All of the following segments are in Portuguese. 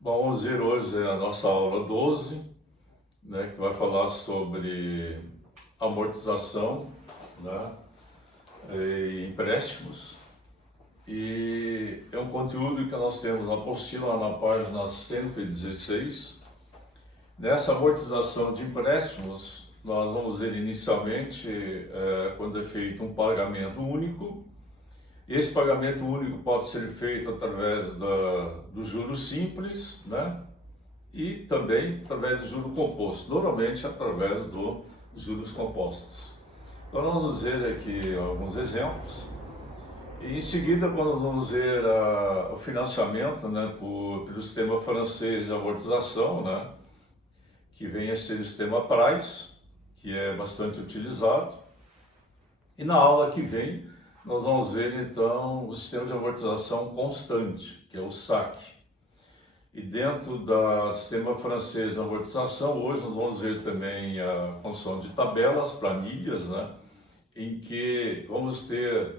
Bom, vamos ver hoje a nossa aula 12, né, que vai falar sobre amortização, né, e empréstimos. E é um conteúdo que nós temos na apostila, lá na página 116. Nessa amortização de empréstimos, nós vamos ver inicialmente quando é feito um pagamento único. Esse pagamento único pode ser feito através do juros simples, né? E também através do juro composto, normalmente através dos juros compostos. Então nós vamos ver aqui alguns exemplos. E em seguida, quando nós vamos ver o financiamento, né, pelo sistema francês de amortização, né, que vem a ser o sistema Price, que é bastante utilizado. E na aula que vem, nós vamos ver então o sistema de amortização constante, que é o SAC. E dentro do sistema francês de amortização, hoje nós vamos ver também a construção de tabelas, planilhas, né, em que vamos ter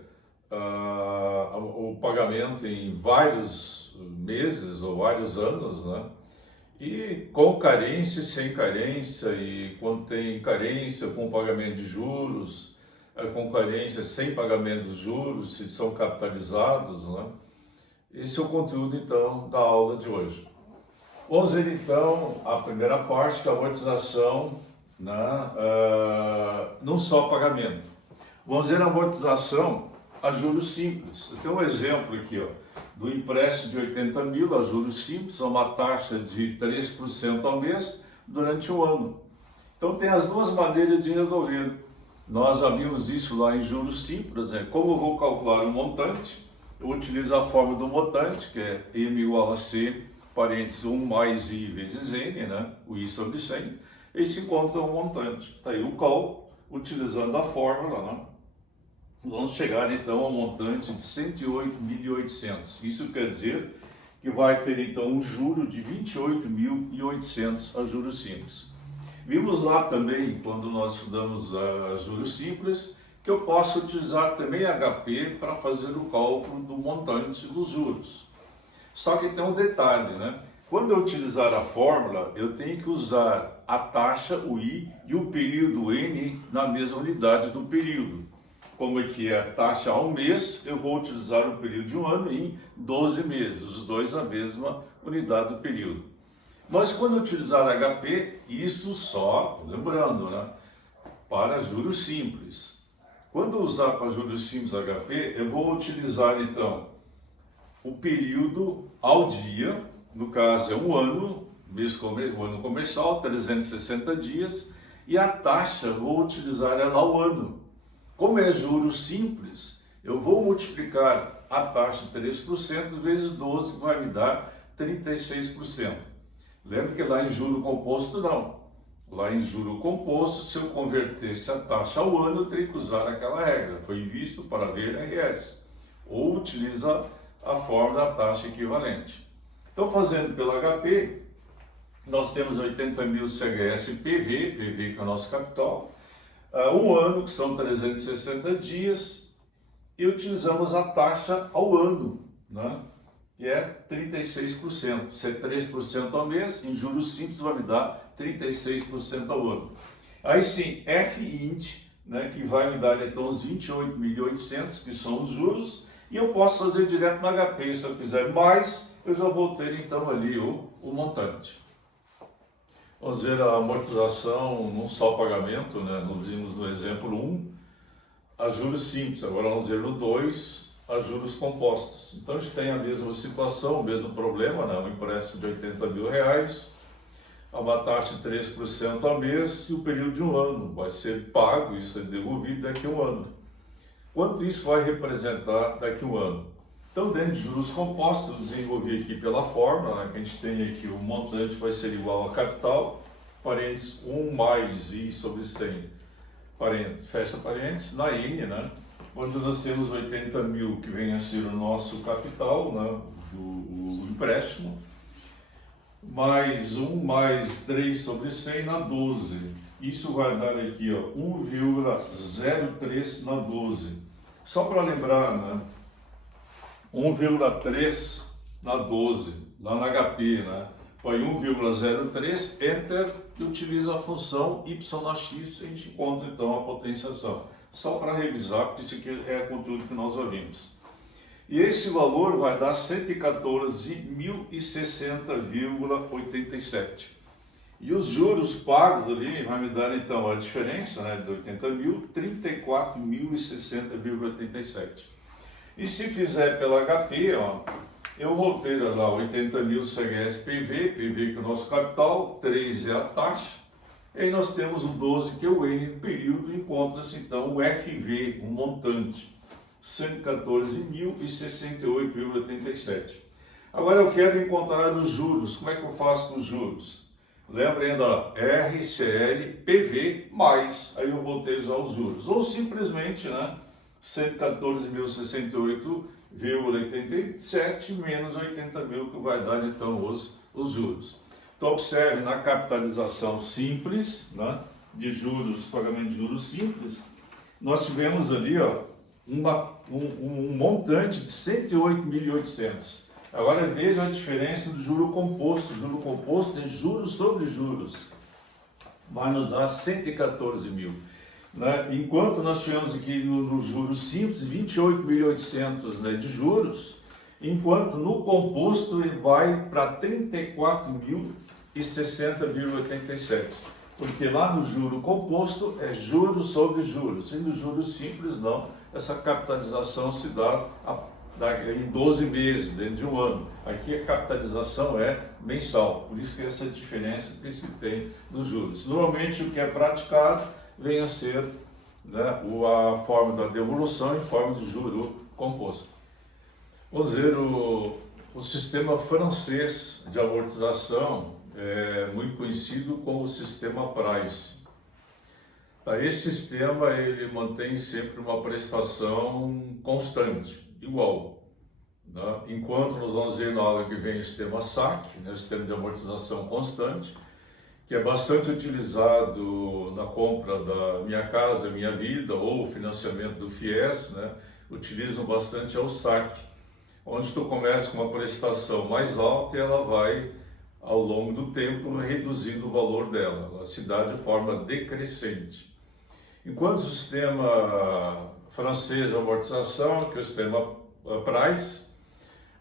o pagamento em vários meses ou vários anos, né, e com carência e sem carência, e quando tem carência com pagamento de juros, com carência sem pagamento de juros, se são capitalizados, né? Esse é o conteúdo, então, da aula de hoje. Vamos ver, então, a primeira parte, que é a amortização, né, num só pagamento. Vamos ver a amortização a juros simples. Eu tenho um exemplo aqui, ó, do empréstimo de 80 mil a juros simples, a uma taxa de 3% ao mês durante um ano. Então, tem as duas maneiras de resolver. Nós já vimos isso lá em juros simples, né? Como eu vou calcular o montante, eu utilizo a fórmula do montante, que é M igual a C, parênteses 1 mais I vezes N, né? O I sobre 100, e se encontra o montante. Está aí o cálculo, utilizando a fórmula, né? Vamos chegar então ao montante de 108.800. Isso quer dizer que vai ter então um juro de 28.800 a juros simples. Vimos lá também, quando nós estudamos juros simples, que eu posso utilizar também HP para fazer o cálculo do montante dos juros. Só que tem um detalhe, né? Quando eu utilizar a fórmula, eu tenho que usar a taxa, o I, e o período N na mesma unidade do período. Como é que é a taxa ao mês, eu vou utilizar o período de um ano em 12 meses, os dois na mesma unidade do período. Mas quando utilizar HP, isso só, lembrando, né, para juros simples. Quando usar para juros simples HP, eu vou utilizar então o período ao dia, no caso é um ano, o ano comercial, 360 dias, e a taxa eu vou utilizar ela ao ano. Como é juros simples, eu vou multiplicar a taxa de 3% vezes 12, que vai me dar 36%. Lembra que lá em juro composto não. Lá em juro composto, se eu convertesse a taxa ao ano, eu teria que usar aquela regra. Foi visto para VRS. Ou utiliza a fórmula da taxa equivalente. Então, fazendo pelo HP, nós temos 80 mil CHS PV, PV que é o nosso capital, um ano, que são 360 dias, e utilizamos a taxa ao ano, né? Que é 36%. Se é 3% ao mês, em juros simples vai me dar 36% ao ano. Aí sim, FINT, né, que vai me dar então os 28.800, que são os juros, e eu posso fazer direto no HP. Se eu fizer mais, eu já vou ter então ali o montante. Vamos ver a amortização num só pagamento, né? Nós vimos no exemplo 1, a juros simples. Agora vamos ver no 2, a juros compostos. Então a gente tem a mesma situação, o mesmo problema, né? Um empréstimo de 80 mil reais, a uma taxa de 3% ao mês e o período de um ano. Vai ser pago e ser devolvido daqui a um ano. Quanto isso vai representar daqui a um ano? Então, dentro de juros compostos, eu desenvolvi aqui pela fórmula, né, que a gente tem aqui, o montante vai ser igual a capital, parênteses 1 mais I sobre 100, parênteses, fecha parênteses, na N, né, onde nós temos 80 mil, que vem a ser o nosso capital, né, o empréstimo, mais 1 mais 3 sobre 100 na 12. Isso vai dar aqui, ó, 1,03 na 12. Só para lembrar, né, 1,3 na 12 lá na HP, né? Põe 1,03, Enter e utiliza a função YX, a gente encontra então a potenciação. Só para revisar, porque isso aqui é conteúdo que nós ouvimos. E esse valor vai dar 114.060,87. E os juros pagos ali vai me dar então a diferença, né, de 80 mil, 34.060,87. E se fizer pela HP, ó, eu vou ter lá 80 mil CGS PV, PV que é o nosso capital, 3 é a taxa, e aí nós temos o 12 que é o N no período, encontra-se então o FV, um montante, 114.068,87. Agora eu quero encontrar os juros, como é que eu faço com os juros? Lembra ainda, ó, RCL PV mais, aí eu vou ter já os juros, ou simplesmente, né, 114.068,87 menos 80 mil, que vai dar então os juros. Então observe, na capitalização simples, né, de juros, pagamento de juros simples, nós tivemos ali, ó, um montante de 108.800. Agora veja a diferença do juro composto. O juro composto é juros sobre juros, vai nos dar 114 mil. Né? Enquanto nós tivemos aqui no juros simples 28.800, né, de juros, enquanto no composto ele vai para 34.060,87. Porque lá no juro composto é juros sobre juros, e no juros simples não. Essa capitalização se dá em 12 meses, dentro de um ano. Aqui a capitalização é mensal, por isso que essa diferença que se tem nos juros. Normalmente o que é praticado vem a ser, né, a forma da devolução em forma de juro composto. Vamos ver o sistema francês de amortização, é muito conhecido como o sistema Price. Esse sistema ele mantém sempre uma prestação constante, igual. Né? Enquanto nós vamos ver na aula que vem o sistema SAC, né, o sistema de amortização constante, que é bastante utilizado na compra da Minha Casa Minha Vida ou financiamento do FIES, né? Utilizam bastante o SAC, onde tu começa com uma prestação mais alta e ela vai, ao longo do tempo, reduzindo o valor dela. Ela se dá de forma decrescente. Enquanto o sistema francês de amortização, que é o sistema Price,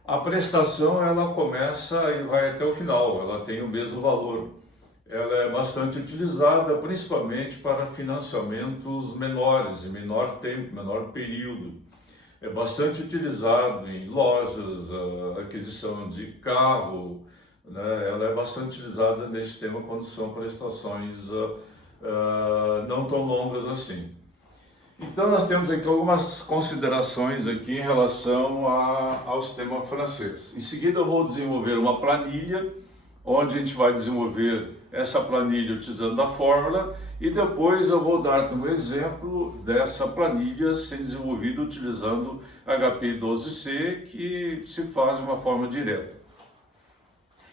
a prestação ela começa e vai até o final, ela tem o mesmo valor. Ela é bastante utilizada principalmente para financiamentos menores, em menor tempo, menor período. É bastante utilizado em lojas, aquisição de carro, né? Ela é bastante utilizada nesse tema quando são prestações não tão longas assim. Então nós temos aqui algumas considerações aqui em relação ao sistema francês. Em seguida eu vou desenvolver uma planilha, onde a gente vai desenvolver essa planilha utilizando a fórmula, e depois eu vou dar um exemplo dessa planilha sendo desenvolvida utilizando HP12C, que se faz de uma forma direta.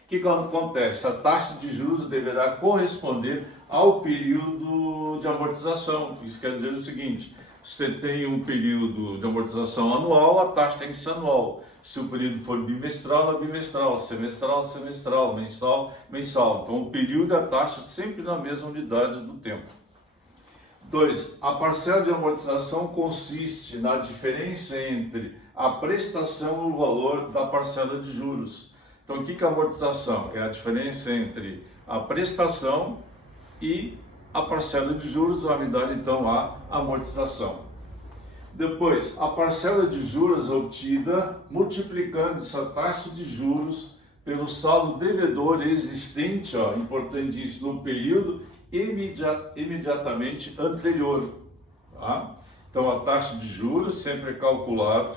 O que acontece? A taxa de juros deverá corresponder ao período de amortização. Isso quer dizer o seguinte: se você tem um período de amortização anual, a taxa tem que ser anual. Se o período for bimestral, é bimestral, semestral, semestral, mensal, mensal. Então o período e a taxa sempre na mesma unidade do tempo. 2. A parcela de amortização consiste na diferença entre a prestação e o valor da parcela de juros. Então, o que é a amortização? É a diferença entre a prestação e a parcela de juros, vai me dar então a amortização. Depois, a parcela de juros é obtida multiplicando essa taxa de juros pelo saldo devedor existente, ó, importante isso, no período imediatamente anterior. Tá? Então, a taxa de juros sempre é calculado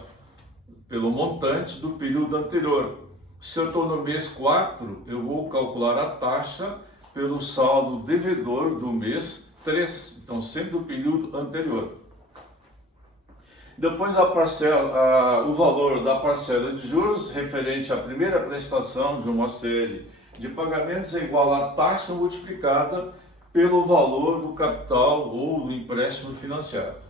pelo montante do período anterior. Se eu estou no mês 4, eu vou calcular a taxa pelo saldo devedor do mês 3, então sempre do período anterior. Depois o valor da parcela de juros referente à primeira prestação de uma série de pagamentos é igual à taxa multiplicada pelo valor do capital ou do empréstimo financiado.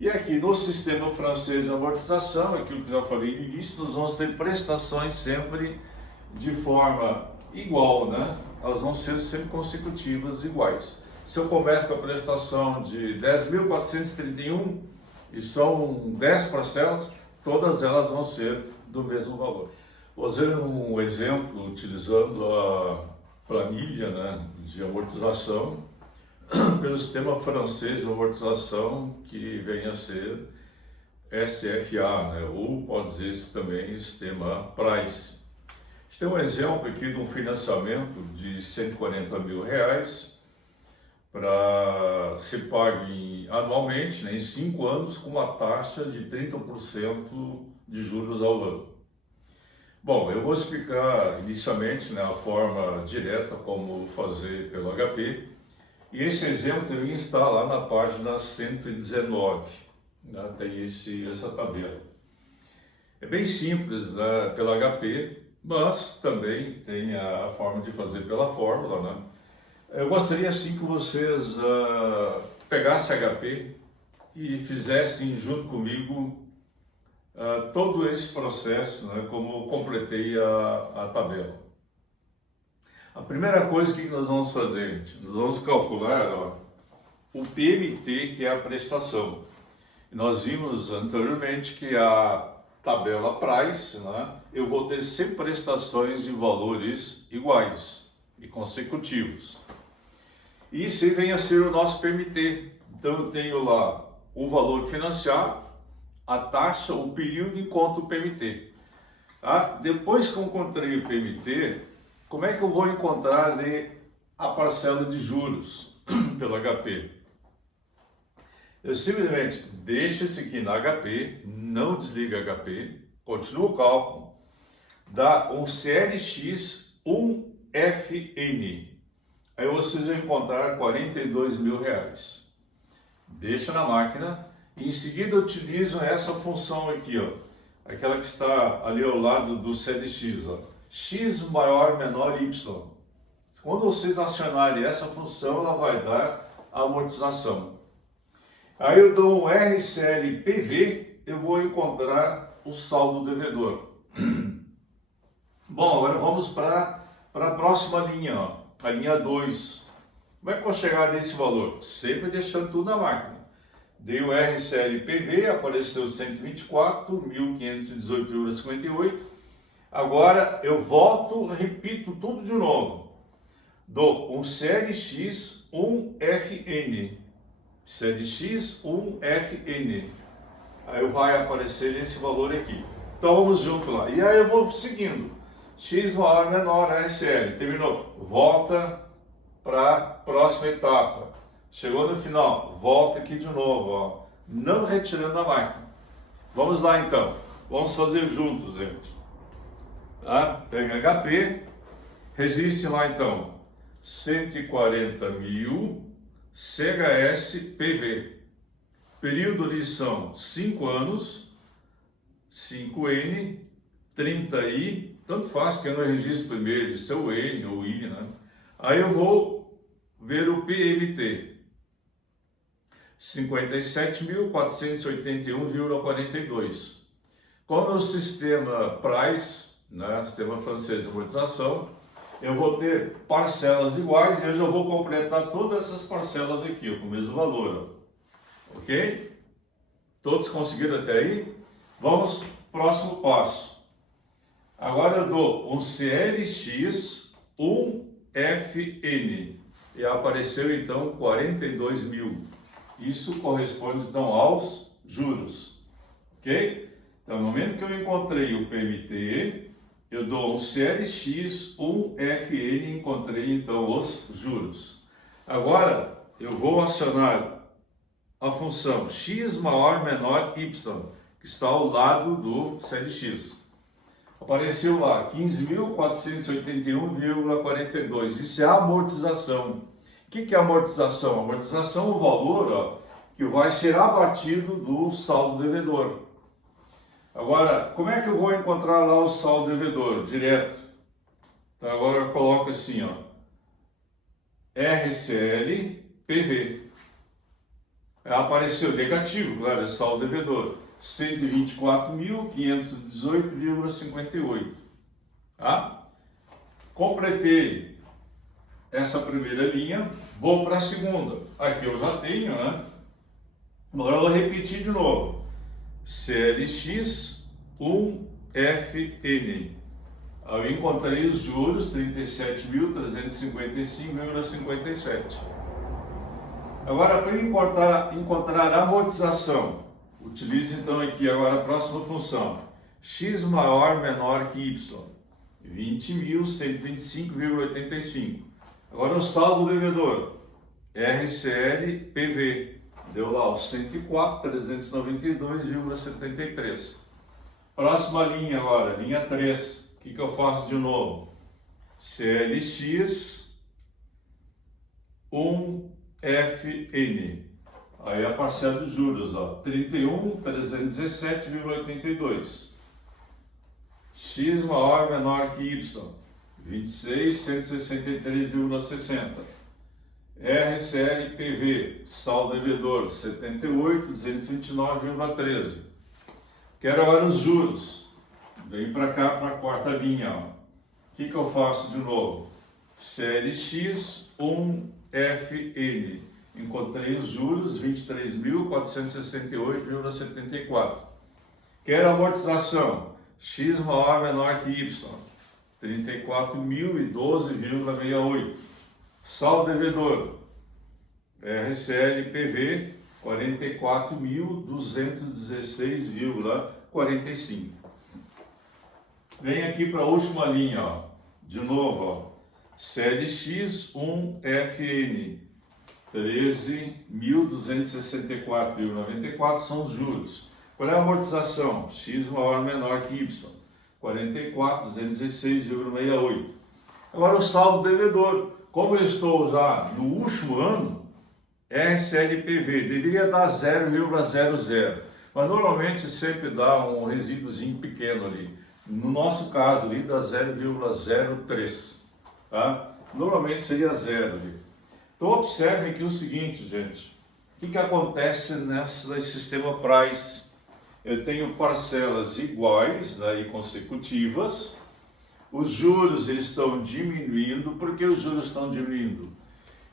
E aqui no sistema francês de amortização, aquilo que já falei no início, nós vamos ter prestações sempre de forma igual, né? Elas vão ser sempre consecutivas iguais. Se eu começo com a prestação de 10.431 e são 10 parcelas, todas elas vão ser do mesmo valor. Vou fazer um exemplo utilizando a planilha, né, de amortização pelo sistema francês de amortização, que vem a ser SFA, né, ou pode dizer também sistema Price. A gente tem um exemplo aqui de um financiamento de R$140 mil para ser pago anualmente, né, em 5 anos, com uma taxa de 30% de juros ao ano. Bom, eu vou explicar inicialmente, né, a forma direta como fazer pelo HP, e esse exemplo também está lá na página 119, né, tem essa tabela. É bem simples, né, pela HP, mas também tem a forma de fazer pela fórmula, né? Eu gostaria assim que vocês pegassem HP e fizessem junto comigo todo esse processo, né, como eu completei a tabela. A primeira coisa que nós vamos fazer, gente, nós vamos calcular o PMT, que é a prestação. Nós vimos anteriormente que a tabela Price, né, eu vou ter sempre prestações de valores iguais e consecutivos. E esse vem a ser o nosso PMT. Então eu tenho lá o valor financiado, a taxa, o período e conto o PMT. Tá? Depois que eu encontrei o PMT, como é que eu vou encontrar ali a parcela de juros pelo HP? Eu simplesmente deixo esse aqui na HP, não desliga HP, continuo o cálculo, dá um CLX 1FN. Aí vocês vão encontrar R$42 mil. Deixa na máquina e em seguida utilizam essa função aqui, ó, aquela que está ali ao lado do CLX, ó, x maior menor y. Quando vocês acionarem essa função, ela vai dar a amortização. Aí eu dou um RCL-PV, eu vou encontrar o saldo devedor. Bom, agora vamos para a próxima linha, ó. A linha 2, como é que eu vou chegar nesse valor? Sempre deixando tudo na máquina. Dei o RCL-PV, apareceu 124.518,58. Agora eu volto, repito tudo de novo. Dou um CLX 1FN. CLX 1FN. Aí vai aparecer esse valor aqui. Então vamos junto lá. E aí eu vou seguindo. X maior menor RCL, terminou, volta para a próxima etapa, chegou no final, volta aqui de novo, ó, não retirando a máquina. Vamos lá então, vamos fazer juntos, gente. Tá? Pega HP, registre lá então, 140 mil CHS PV, período de lição 5 anos, 5N, 30I, tanto faz que eu não registro primeiro, se é o N ou I, né? Aí eu vou ver o PMT, 57.481,42. Como é o sistema Price, né, sistema francês de amortização, eu vou ter parcelas iguais e eu já vou completar todas essas parcelas aqui, ó, com o mesmo valor. Ó. Ok? Todos conseguiram até aí? Vamos, próximo passo. Agora eu dou um CLX 1FN e apareceu então 42 mil. Isso corresponde então aos juros, ok? Então no momento que eu encontrei o PMT, eu dou um CLX 1FN e encontrei então os juros. Agora eu vou acionar a função x maior menor y, que está ao lado do CLX. Apareceu lá 15.481,42. Isso é a amortização. O que é amortização? Amortização é o valor, ó, que vai ser abatido do saldo devedor. Agora, como é que eu vou encontrar lá o saldo devedor? Direto. Então agora eu coloco assim, ó, RCL PV. Apareceu negativo, claro, é saldo devedor. 124.518,58. Tá? Completei essa primeira linha, vou para a segunda. Aqui eu já tenho, né? Agora eu vou repetir de novo. CLX 1FN. Eu encontrei os juros 37.355,57. Agora, para encontrar a amortização, utilize então aqui agora a próxima função. X maior menor que Y. 20.125,85. Agora o saldo devedor. RCL PV. Deu lá os 104.392,73. Próxima linha agora, linha 3. O que eu faço de novo? CLX 1FN. Aí a parcela de juros, ó, 31.317,82. X maior menor que Y, 26.163,60. RCL PV, saldo devedor, 78.229,13. Quero agora os juros. Vem para cá, para a quarta linha. O que eu faço de novo? CLX 1FN. Encontrei os juros, 23.468,74. Quero amortização. X maior menor que Y. 34.012,68. Saldo devedor. RCL PV 44.216,45. Vem aqui para a última linha, ó. De novo, ó. CLX 1FN 13.264,94 são os juros. Qual é a amortização? X maior menor que Y. 44.216,68. Agora o saldo devedor. Como eu estou já no último ano, RCLPV deveria dar 0,00, mas normalmente sempre dá um resíduozinho pequeno ali. No nosso caso ali dá 0,03, tá? Normalmente seria 0 ali. Então observe aqui o seguinte, gente. O que acontece nesse sistema Price? Eu tenho parcelas iguais, né, e consecutivas. Os juros eles estão diminuindo. Por que os juros estão diminuindo?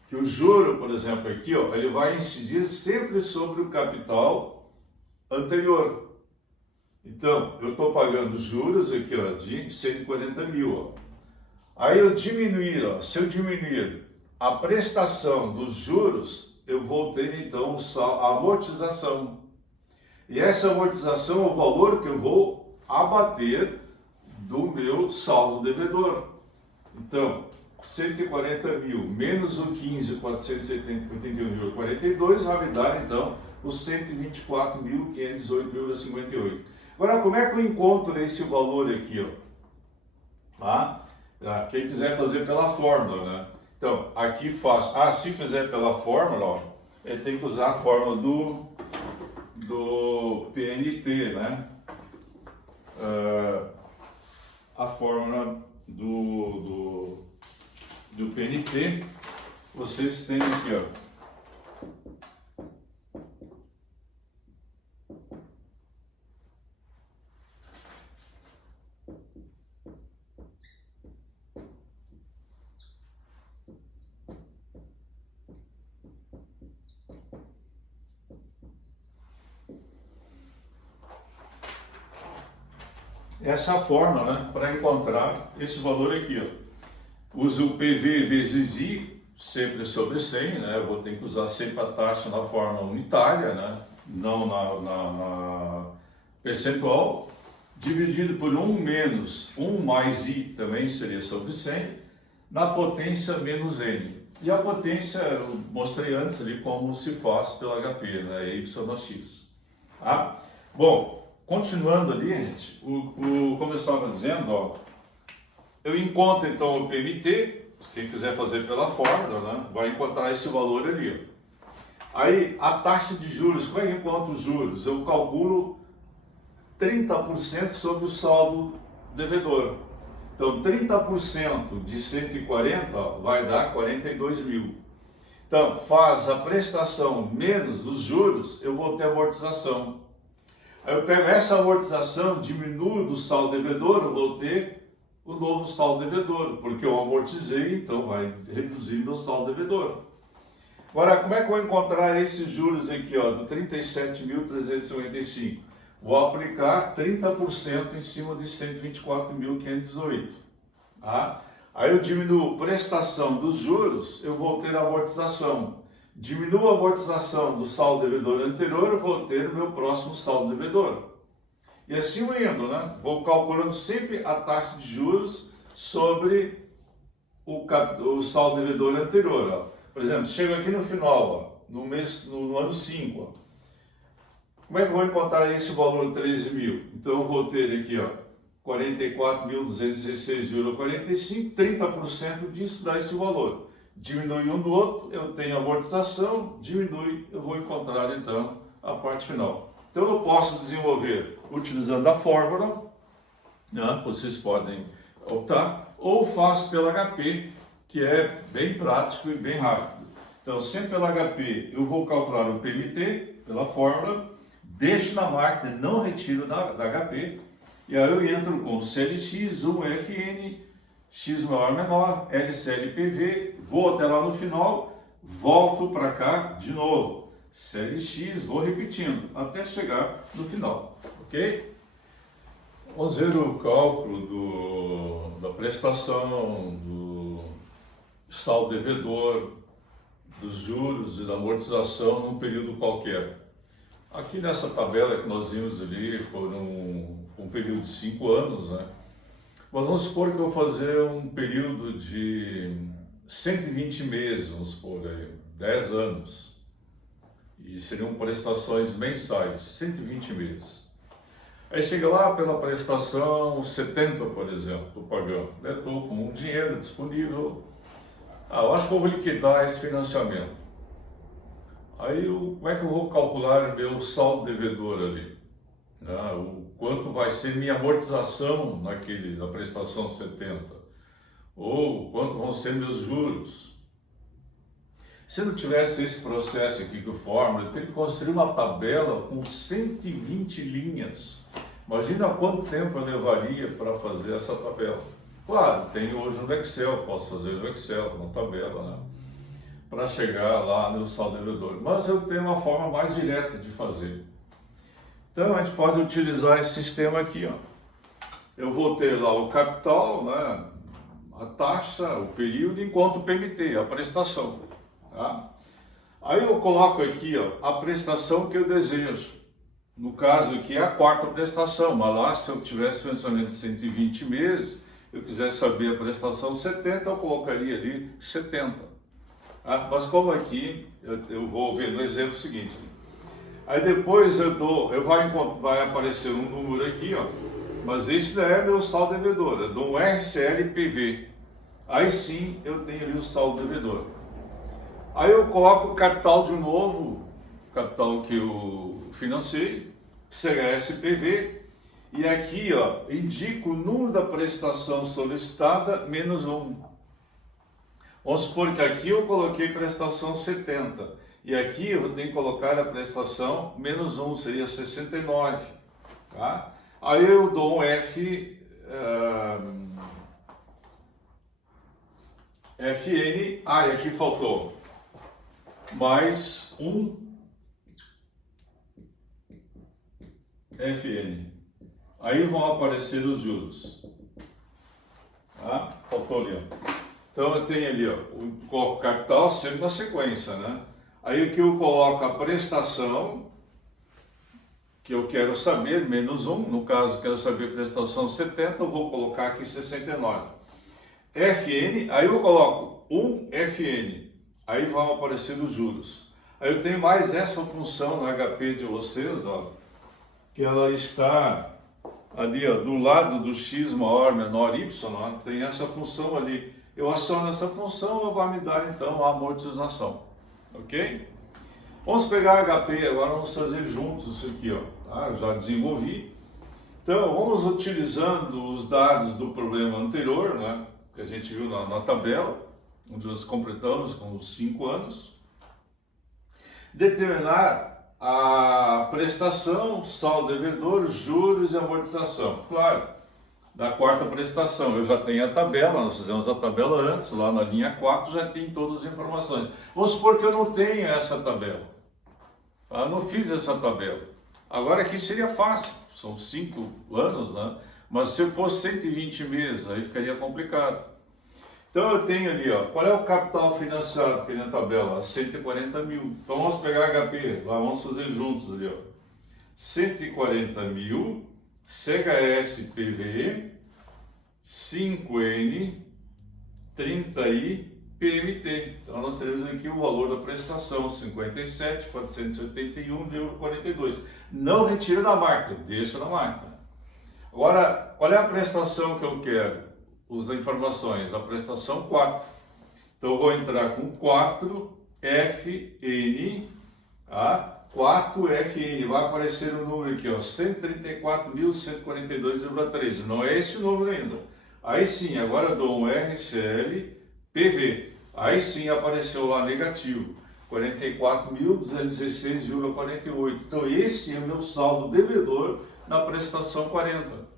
Que o juro, por exemplo, aqui, ó, ele vai incidir sempre sobre o capital anterior. Então, eu estou pagando juros aqui, ó, de 140 mil. Ó. Aí eu diminuir, ó, se eu diminuir a prestação dos juros, eu vou ter então a amortização. E essa amortização é o valor que eu vou abater do meu saldo devedor. Então, 140 mil menos o 15.481,42 vai me dar então os 124.518,58. Agora, como é que eu encontro esse valor aqui, ó? Quem quiser fazer pela fórmula, né? Então, aqui faz. Se fizer pela fórmula, ó, ele tem que usar a fórmula do PNT, né? A fórmula do PNT, vocês têm aqui, ó. Essa é a forma, né, para encontrar esse valor aqui, ó. Use o PV vezes I, sempre sobre 100, né? Eu vou ter que usar sempre a taxa na forma unitária, né? Não na percentual. Dividido por 1 menos 1 mais I, também seria sobre 100, na potência menos N. E a potência, eu mostrei antes ali como se faz pelo HP, né? Y no X. Tá? Bom, continuando ali, gente, como eu estava dizendo, ó, eu encontro então o PMT, quem quiser fazer pela fórmula, né, vai encontrar esse valor ali. Ó. Aí a taxa de juros, como é que eu encontro os juros? Eu calculo 30% sobre o saldo devedor. Então 30% de 140 ó, vai dar 42 mil. Então faz a prestação menos os juros, eu vou ter amortização. Aí eu pego essa amortização, diminuo do saldo devedor, eu vou ter o novo saldo devedor, porque eu amortizei, então vai reduzir meu saldo devedor. Agora, como é que eu vou encontrar esses juros aqui, ó, do 37.355? Vou aplicar 30% em cima de 124.518. Tá? Aí eu diminuo prestação dos juros, eu vou ter amortização. Diminuo a amortização do saldo devedor anterior, eu vou ter o meu próximo saldo devedor. E assim eu indo, né? Vou calculando sempre a taxa de juros sobre o saldo devedor anterior. Ó. Por exemplo, chego aqui no final, ó, no ano 5. Ó. Como é que eu vou encontrar esse valor de 13 mil? Então eu vou ter aqui, ó, 44.216,45, 30% disso dá esse valor. Diminui um do outro, eu tenho amortização, diminui, eu vou encontrar então a parte final. Então eu posso desenvolver utilizando a fórmula, né? Vocês podem optar, ou faço pelo HP, que é bem prático e bem rápido. Então sempre pelo HP eu vou calcular o PMT pela fórmula, deixo na máquina, não retiro da HP, e aí eu entro com CLX, 1FN, X maior menor, LCLPV, vou até lá no final, volto para cá de novo. CLX, vou repetindo, até chegar no final, ok? Vamos ver o cálculo da prestação, do saldo devedor, dos juros e da amortização num período qualquer. Aqui nessa tabela que nós vimos ali, foram um período de 5 anos, né? Mas vamos supor que eu vou fazer um período de 120 meses, vamos supor aí, 10 anos. E seriam prestações mensais, 120 meses. Aí chega lá pela prestação 70, por exemplo, estou pagando. Estou com um dinheiro disponível. Eu acho que eu vou liquidar esse financiamento. Aí como é que eu vou calcular meu saldo devedor ali? O quanto vai ser minha amortização na prestação 70? Ou quanto vão ser meus juros? Se não tivesse esse processo aqui com fórmula, eu teria que construir uma tabela com 120 linhas. Imagina quanto tempo eu levaria para fazer essa tabela. Claro, tenho hoje no Excel, posso fazer no Excel, uma tabela, né? Para chegar lá no saldo devedor. Mas eu tenho uma forma mais direta de fazer. Então a gente pode utilizar esse sistema aqui, ó. Eu vou ter lá o capital, né? A taxa, o período, enquanto o PMT, a prestação. Tá? Aí eu coloco aqui, ó, a prestação que eu desejo. No caso aqui é a quarta prestação, mas lá se eu tivesse pensamento de 120 meses, eu quisesse saber a prestação 70, eu colocaria ali 70. Tá? Mas como aqui, eu vou ver no exemplo seguinte. Aí depois vai aparecer um número aqui, ó, mas esse não é meu saldo devedor, eu dou um RCLPV. Aí sim eu tenho ali o saldo devedor. Aí eu coloco o capital de novo, o capital que eu financei, CHSPV, e aqui, ó, indico o número da prestação solicitada menos 1. Vamos supor que aqui eu coloquei prestação 70, e aqui eu tenho que colocar a prestação menos 1, seria 69. Tá? Aí eu dou um FN, e aqui faltou mais um FN. Aí vão aparecer os juros. Tá? Faltou ali, ó. Então eu tenho ali, ó, o capital sempre na sequência, né? Aí aqui eu coloco a prestação que eu quero saber, menos 1, no caso quero saber a prestação 70, eu vou colocar aqui 69. FN, aí eu coloco um FN, aí vão aparecer os juros. Aí eu tenho mais essa função no HP de vocês, ó, que ela está ali, ó, do lado do x maior, menor, y, ó, tem essa função ali. Eu aciono essa função, ela vai me dar então a amortização, ok? Vamos pegar HP agora, vamos fazer juntos isso aqui, ó, tá? Já desenvolvi. Então vamos utilizando os dados do problema anterior, né, que a gente viu na tabela, onde nós completamos com os 5 anos, determinar a prestação, saldo devedor, juros e amortização. Claro, da quarta prestação. Eu já tenho a tabela, nós fizemos a tabela antes, lá na linha 4 já tem todas as informações. Vamos supor que eu não tenho essa tabela. Eu não fiz essa tabela. Agora aqui seria fácil, são 5 anos, né? Mas se fosse 120 meses, aí ficaria complicado. Então eu tenho ali, ó, qual é o capital financiado aqui na tabela? 140 mil. Então vamos pegar HP, lá vamos fazer juntos ali, ó. 140 mil, CHS PV, 5N, 30I, PMT. Então nós teremos aqui o valor da prestação, 57.481,42. Não retira da máquina, deixa na máquina. Agora, qual é a prestação que eu quero? Usa informações da prestação 4. Então eu vou entrar com 4FN, tá? 4FN, vai aparecer o número aqui, ó, 134.142,13. Não é esse o número ainda. Aí sim, agora eu dou um RCL PV. Aí sim apareceu lá negativo, 44.216,48. Então esse é o meu saldo devedor na prestação 40.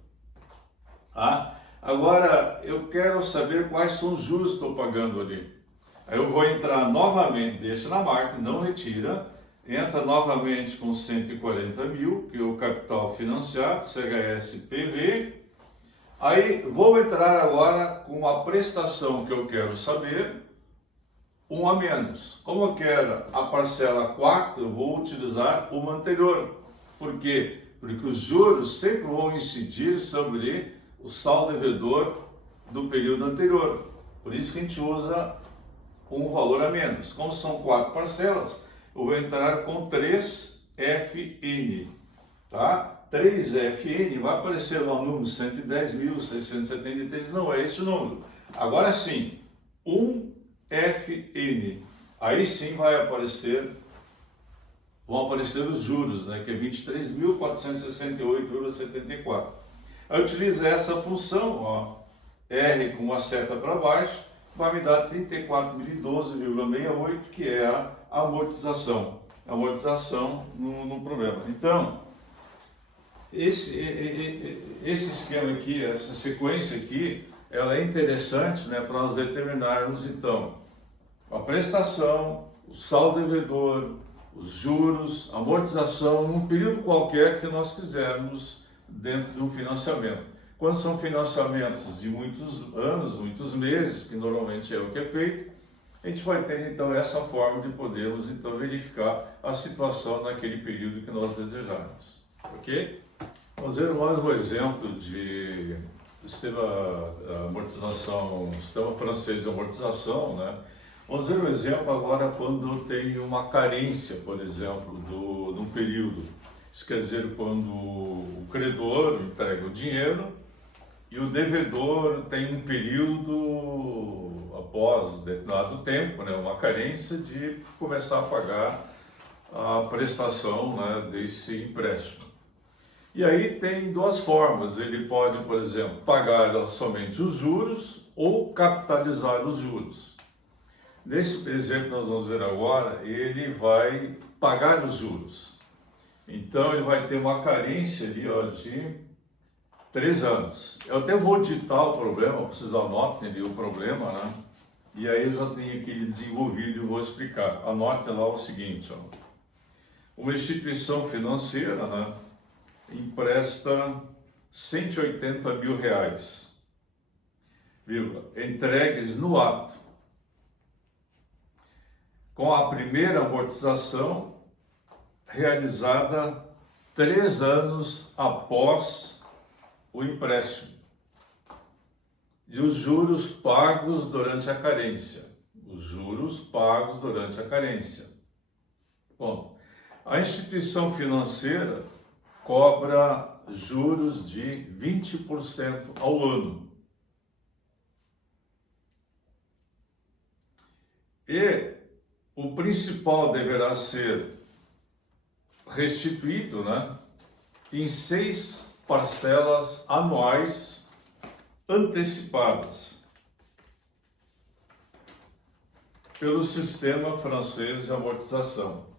Tá? Agora eu quero saber quais são os juros que estou pagando ali. Aí eu vou entrar novamente, deixa na máquina, não retira. Entra novamente com 140 mil, que é o capital financiado, CHS PV. Aí vou entrar agora com a prestação que eu quero saber, 1 a menos. Como eu quero a parcela 4, eu vou utilizar uma anterior. Por quê? Porque os juros sempre vão incidir sobre o saldo devedor do período anterior. Por isso que a gente usa um valor a menos. Como são 4 parcelas, eu vou entrar com 3FN, tá? 3FN, vai aparecer lá o número 110.673, não é esse o número. Agora sim, 1FN, aí sim vão aparecer os juros, né? Que é 23.468,74. Eu utilizo essa função, ó, R com uma seta para baixo, vai me dar 34.012,68, que é a amortização. Amortização no problema. Então, esse esquema aqui, essa sequência aqui, ela é interessante, né, para nós determinarmos, então, a prestação, o saldo devedor, os juros, a amortização, num período qualquer que nós quisermos dentro de um financiamento. Quando são financiamentos de muitos anos, muitos meses, que normalmente é o que é feito, a gente vai ter então essa forma de podermos então verificar a situação naquele período que nós desejarmos. Ok? Vamos ver mais um exemplo de sistema amortização, sistema francês de amortização, né? Vamos ver um exemplo agora quando eu tenho uma carência, por exemplo, de um período. Isso quer dizer quando o credor entrega o dinheiro e o devedor tem um período, após determinado tempo, né, uma carência de começar a pagar a prestação, né, desse empréstimo. E aí tem duas formas, ele pode, por exemplo, pagar somente os juros ou capitalizar os juros. Nesse exemplo que nós vamos ver agora, ele vai pagar os juros. Então ele vai ter uma carência ali, ó, de 3 anos. Eu até vou digitar o problema, vocês anotem ali o problema, né? E aí eu já tenho aqui ele desenvolvido e vou explicar. Anote lá o seguinte, ó. Uma instituição financeira, né, empresta 180 mil reais, entregues no ato, com a primeira amortização realizada 3 anos após o empréstimo, e os juros pagos durante a carência. Os juros pagos durante a carência. Bom, a instituição financeira cobra juros de 20% ao ano. E o principal deverá ser restituído, né, em 6 parcelas anuais antecipadas pelo sistema francês de amortização.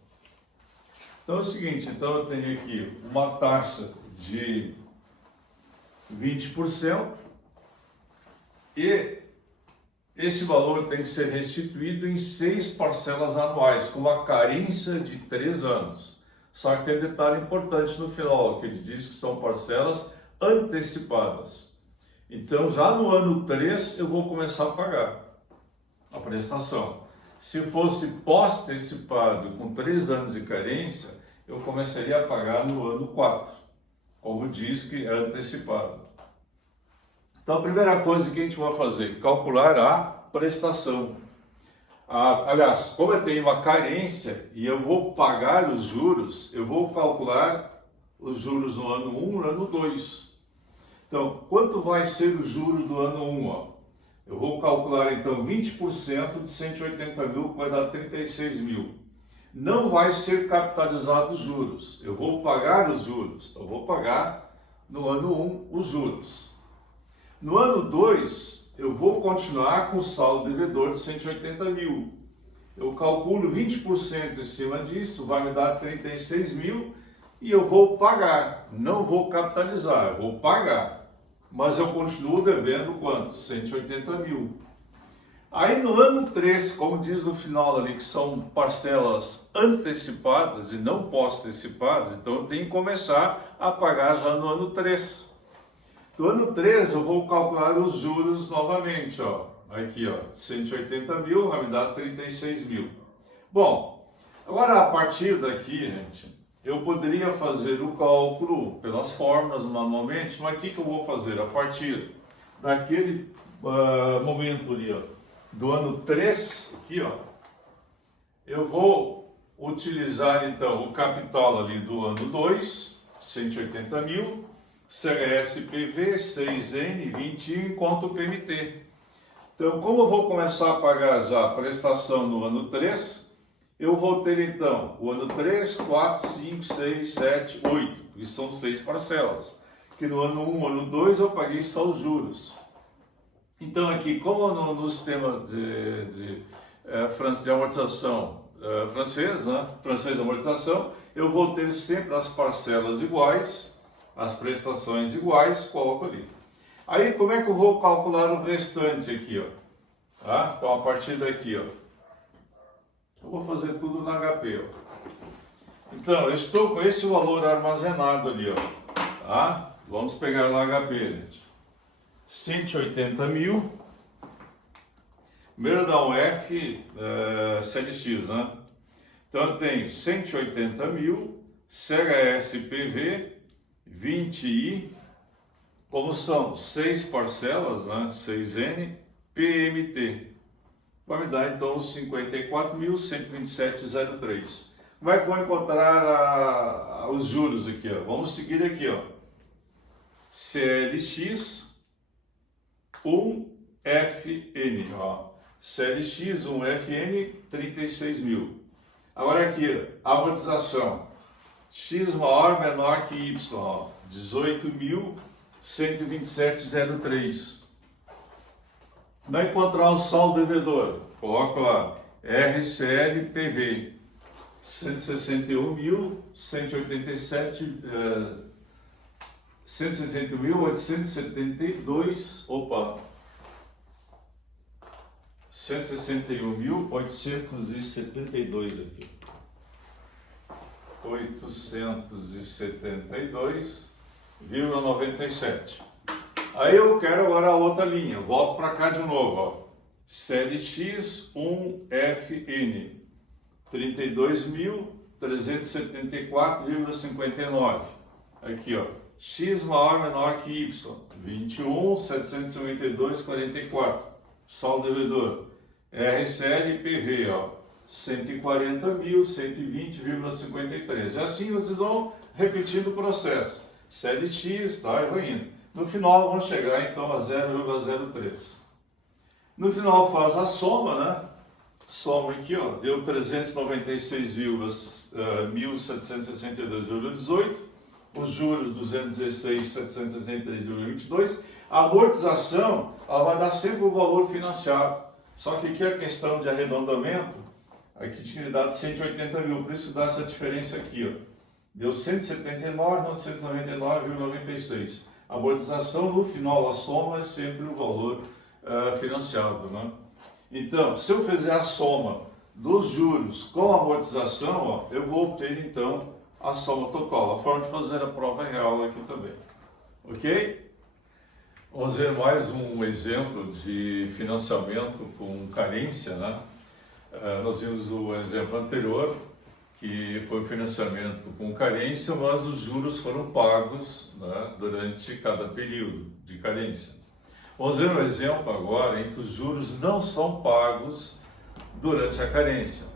Então é o seguinte, então eu tenho aqui uma taxa de 20%, e esse valor tem que ser restituído em 6 parcelas anuais, com uma carência de 3 anos. Só que tem um detalhe importante no final, que ele diz que são parcelas antecipadas. Então, já no ano 3, eu vou começar a pagar a prestação. Se fosse pós-antecipado, com 3 anos de carência, eu começaria a pagar no ano 4, como diz que é antecipado. Então, a primeira coisa que a gente vai fazer, calcular a prestação. Aliás, como eu tenho uma carência e eu vou pagar os juros, eu vou calcular os juros no ano 1 e no ano 2. Então, quanto vai ser o juros do ano 1? Ó? Eu vou calcular, então, 20% de 180 mil, que vai dar 36 mil. Não vai ser capitalizado os juros, eu vou pagar os juros. Então, eu vou pagar no ano 1 os juros. No ano 2, eu vou continuar com o saldo devedor de 180 mil. Eu calculo 20% em cima disso, vai me dar 36 mil e eu vou pagar. Não vou capitalizar, eu vou pagar. Mas eu continuo devendo quanto? 180 mil. Aí no ano 3, como diz no final ali, que são parcelas antecipadas e não pós-antecipadas, então eu tenho que começar a pagar já no ano 3. No ano 3 eu vou calcular os juros novamente, ó. Aqui, ó, 180 mil vai me dar 36 mil. Bom, agora a partir daqui, gente, eu poderia fazer o cálculo pelas fórmulas manualmente, mas o que eu vou fazer? A partir daquele momento ali, ó, do ano 3, aqui, ó, eu vou utilizar então o capital ali do ano 2, 180 mil, CSPV, 6N, 21, conta o PMT. Então, como eu vou começar a pagar já a prestação no ano 3, eu vou ter então o ano 3, 4, 5, 6, 7, 8, que são 6 parcelas. Que no ano 1, ano 2 eu paguei só os juros. Então aqui, como no sistema de amortização francês, né? Francês de amortização, eu vou ter sempre as parcelas iguais, as prestações iguais, coloco ali. Aí, como é que eu vou calcular o restante aqui, ó? Tá? Então, a partir daqui, ó, eu vou fazer tudo no HP, ó. Então, eu estou com esse valor armazenado ali, ó. Tá? Vamos pegar lá HP, gente. 180 mil. Primeiro dá um F, CLX, né? Então, eu tenho 180 mil, CHSPV, 20I, como são 6 parcelas, né? 6N, PMT. Vai me dar então 54.127,03. Como é que vou encontrar os juros aqui? Ó? Vamos seguir aqui, ó. CLX 1FN, ó. CLX 1FN 36 mil. Agora aqui, amortização. X maior menor que Y, ó. 18.127,03. Vai encontrar o saldo devedor. Coloca lá, RCLPV, 161.872, opa, 161.872 aqui. 872,97. Aí eu quero agora a outra linha, volto para cá de novo, ó. CLX 1FN, 32.374,59. Aqui, ó, X maior menor que Y, 21.752,44. Saldo devedor. RCL e PV, ó, 140.120,53. E assim vocês vão repetindo o processo. CLX, tá, e vai indo. No final vão chegar então a 0,03. No final faz a soma, né? Soma aqui, ó, deu 396.162,18. Os juros 216.763,22. A amortização, ela vai dar sempre o valor financiado. Só que aqui a questão de arredondamento, aqui tinha dado 180 mil, por isso dá essa diferença aqui, ó. Deu 179.999,96. A amortização, no final, a soma é sempre o valor financiado, né? Então, se eu fizer a soma dos juros com a amortização, ó, eu vou obter, então, a soma total. A forma de fazer a prova é real aqui também. Ok? Vamos ver mais um exemplo de financiamento com carência, né? Nós vimos o exemplo anterior, que foi o financiamento com carência, mas os juros foram pagos, né, durante cada período de carência. Vamos ver um exemplo agora em que os juros não são pagos durante a carência.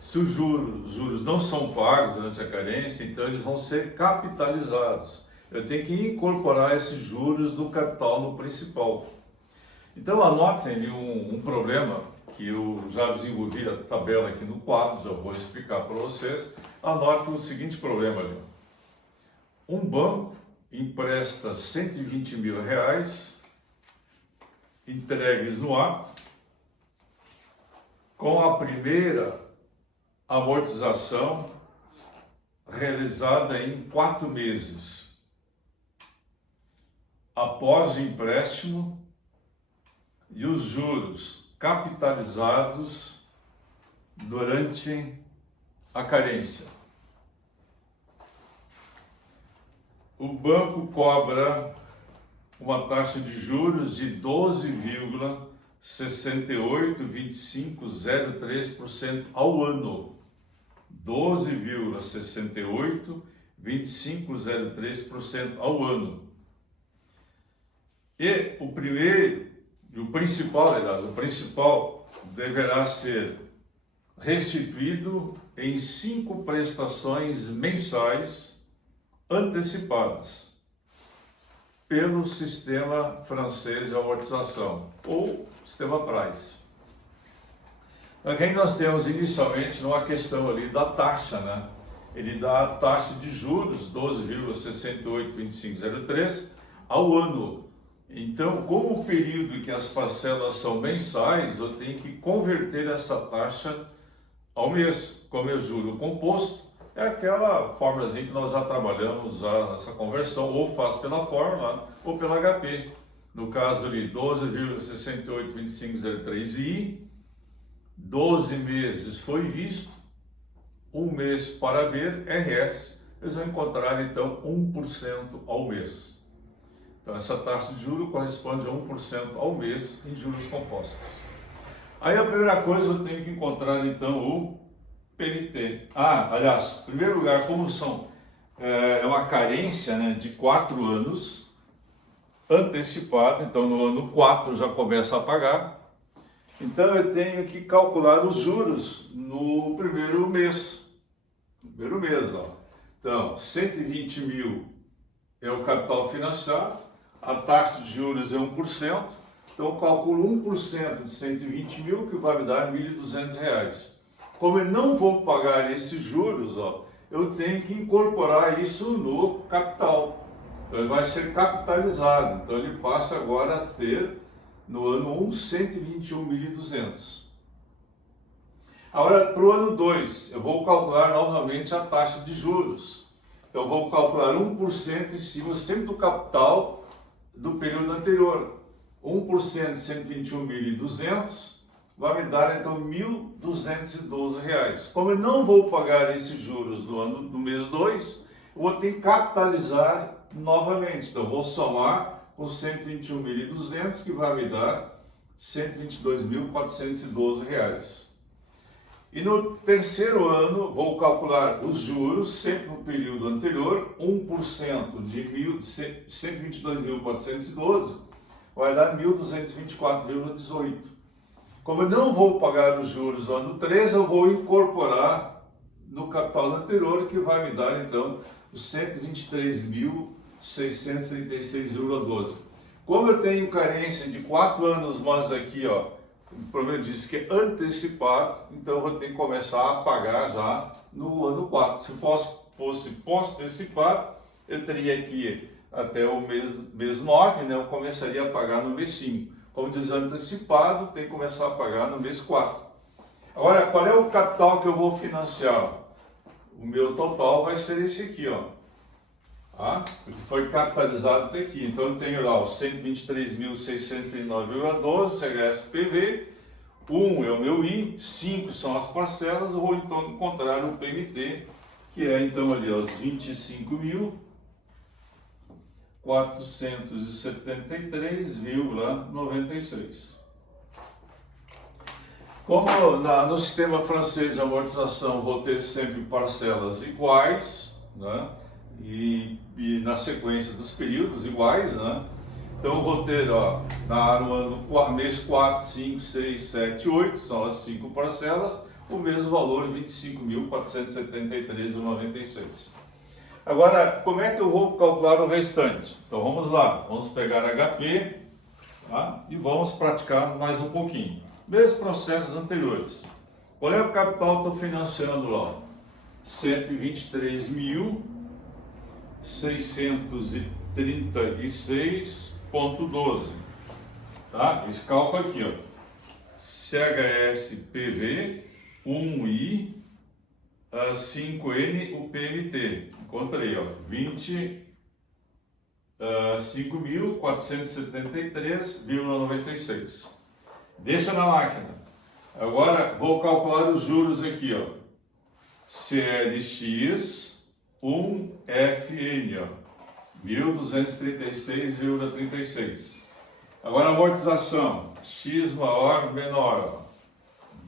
Se os juros não são pagos durante a carência, então eles vão ser capitalizados. Eu tenho que incorporar esses juros do capital no principal. Então anotem ali um problema que eu já desenvolvi a tabela aqui no quadro, já vou explicar para vocês. Anotem o seguinte problema ali. Um banco empresta 120 mil reais entregues no ato, com a primeira amortização realizada em 4 meses. Após o empréstimo e os juros capitalizados durante a carência. O banco cobra uma taxa de juros de 12,682503% ao ano. 12,682503% ao ano. E o principal deverá ser restituído em 5 prestações mensais antecipadas pelo sistema francês de amortização, ou sistema Price. Aqui nós temos inicialmente uma questão ali da taxa, né? Ele dá a taxa de juros 12,682503 ao ano. Então, como o período em que as parcelas são mensais, eu tenho que converter essa taxa ao mês. Como é juro composto, é aquela fórmulazinha que nós já trabalhamos nessa conversão, ou faz pela fórmula ou pela HP. No caso ali, 12,682503i, 12 meses foi visto, 1 mês para ver, RS, eles vão encontrar então 1% ao mês. Então essa taxa de juros corresponde a 1% ao mês em juros compostos. Aí a primeira coisa eu tenho que encontrar então o PNT. Aliás, em primeiro lugar, como é uma carência, né, de 4 anos antecipada, então no ano 4 já começa a pagar. Então eu tenho que calcular os juros no primeiro mês. Ó. Então, 120 mil é o capital financiado, a taxa de juros é 1%, então eu calculo 1% de 120 mil, que vai me dar R$ 1.200. Como eu não vou pagar esses juros, ó, eu tenho que incorporar isso no capital. Então ele vai ser capitalizado, então ele passa agora a ter, no ano 1, 121.200. Agora, para o ano 2, eu vou calcular novamente a taxa de juros. Então, eu vou calcular 1% em cima sempre do capital do período anterior. 1% de 121.200 vai me dar, então, R$ 1.212. Como eu não vou pagar esses juros no mês 2, eu vou ter que capitalizar novamente. Então, eu vou somar com 121.200, que vai me dar R$ 122.412. E no terceiro ano, vou calcular os juros, sempre no período anterior, 1% de 122.412, vai dar 1.224,18. Como eu não vou pagar os juros no ano 3, eu vou incorporar no capital anterior, que vai me dar, então, os 123.636,12. Como eu tenho carência de 4 anos, mas aqui, ó, o problema diz que é antecipado, então eu vou ter que começar a pagar já no ano 4. Se fosse pós-antecipado, eu teria que ir até o mês 9, né? Eu começaria a pagar no mês 5. Como diz antecipado, tem que começar a pagar no mês 4. Agora, qual é o capital que eu vou financiar? O meu total vai ser esse aqui, ó. tá? Porque foi capitalizado até aqui. Então eu tenho lá os 123.639,12 CHS-PV, 1 é o meu I, 5 são as parcelas, eu vou então encontrar o PMT, que é então ali os 25.473,96. Como no sistema francês de amortização vou ter sempre parcelas iguais, né? E na sequência dos períodos iguais, né? Então eu vou ter, ó, no ano, mês 4, 5, 6, 7, 8, são as 5 parcelas, o mesmo valor, 25.473,96. Agora, como é que eu vou calcular o restante? Então vamos lá, vamos pegar HP, tá? E vamos praticar mais um pouquinho. Mesmos processos anteriores. Qual é o capital que eu estou financiando lá? 123.636,12. Tá? Esse cálculo aqui, ó. CHS-PV, 1I, 5N, o PMT. Encontrei, ó, 25.473,96. Deixa na máquina. Agora vou calcular os juros aqui, ó. CLX 1FN, ó, 1.236,36. Agora amortização, X maior, menor, ó,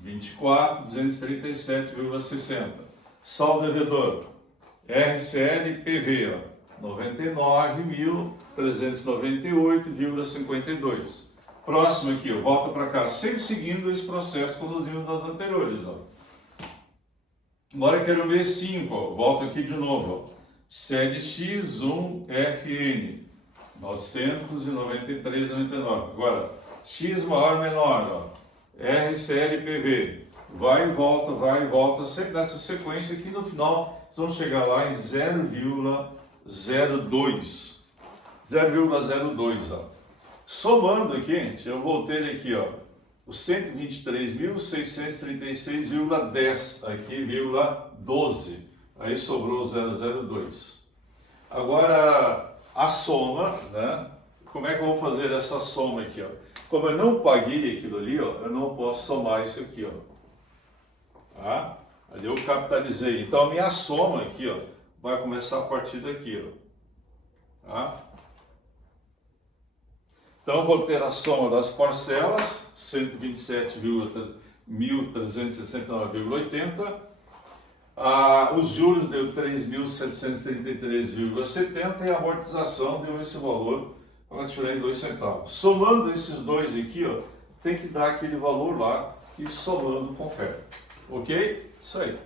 24.237,60. Saldo devedor, RCL PV, ó, 99.398,52. Próximo aqui, ó, volta para cá, sempre seguindo esse processo que nós vimos nas anteriores, ó. Agora eu quero ver 5, ó, volto aqui de novo, ó. CLX1FN, 993,99. Agora, X maior, menor, ó, RCLPV, vai e volta, sempre nessa sequência que no final vocês vão chegar lá em 0,02. 0,02, ó. Somando aqui, gente, eu vou ter aqui, ó, os 123.636,10, aqui, 12. Aí sobrou 0,02. Agora, a soma, né? Como é que eu vou fazer essa soma aqui, ó? Como eu não paguei aquilo ali, ó, eu não posso somar isso aqui, ó. Tá? Ali eu capitalizei. Então, a minha soma aqui, ó, vai começar a partir daqui, ó. Tá? Então, eu vou ter a soma das parcelas, 127.169,80. Os juros deu 3.733,70 e a amortização deu esse valor, com a diferença de 2 centavos. Somando esses dois aqui, ó, tem que dar aquele valor lá e somando confere. Ok? Isso aí.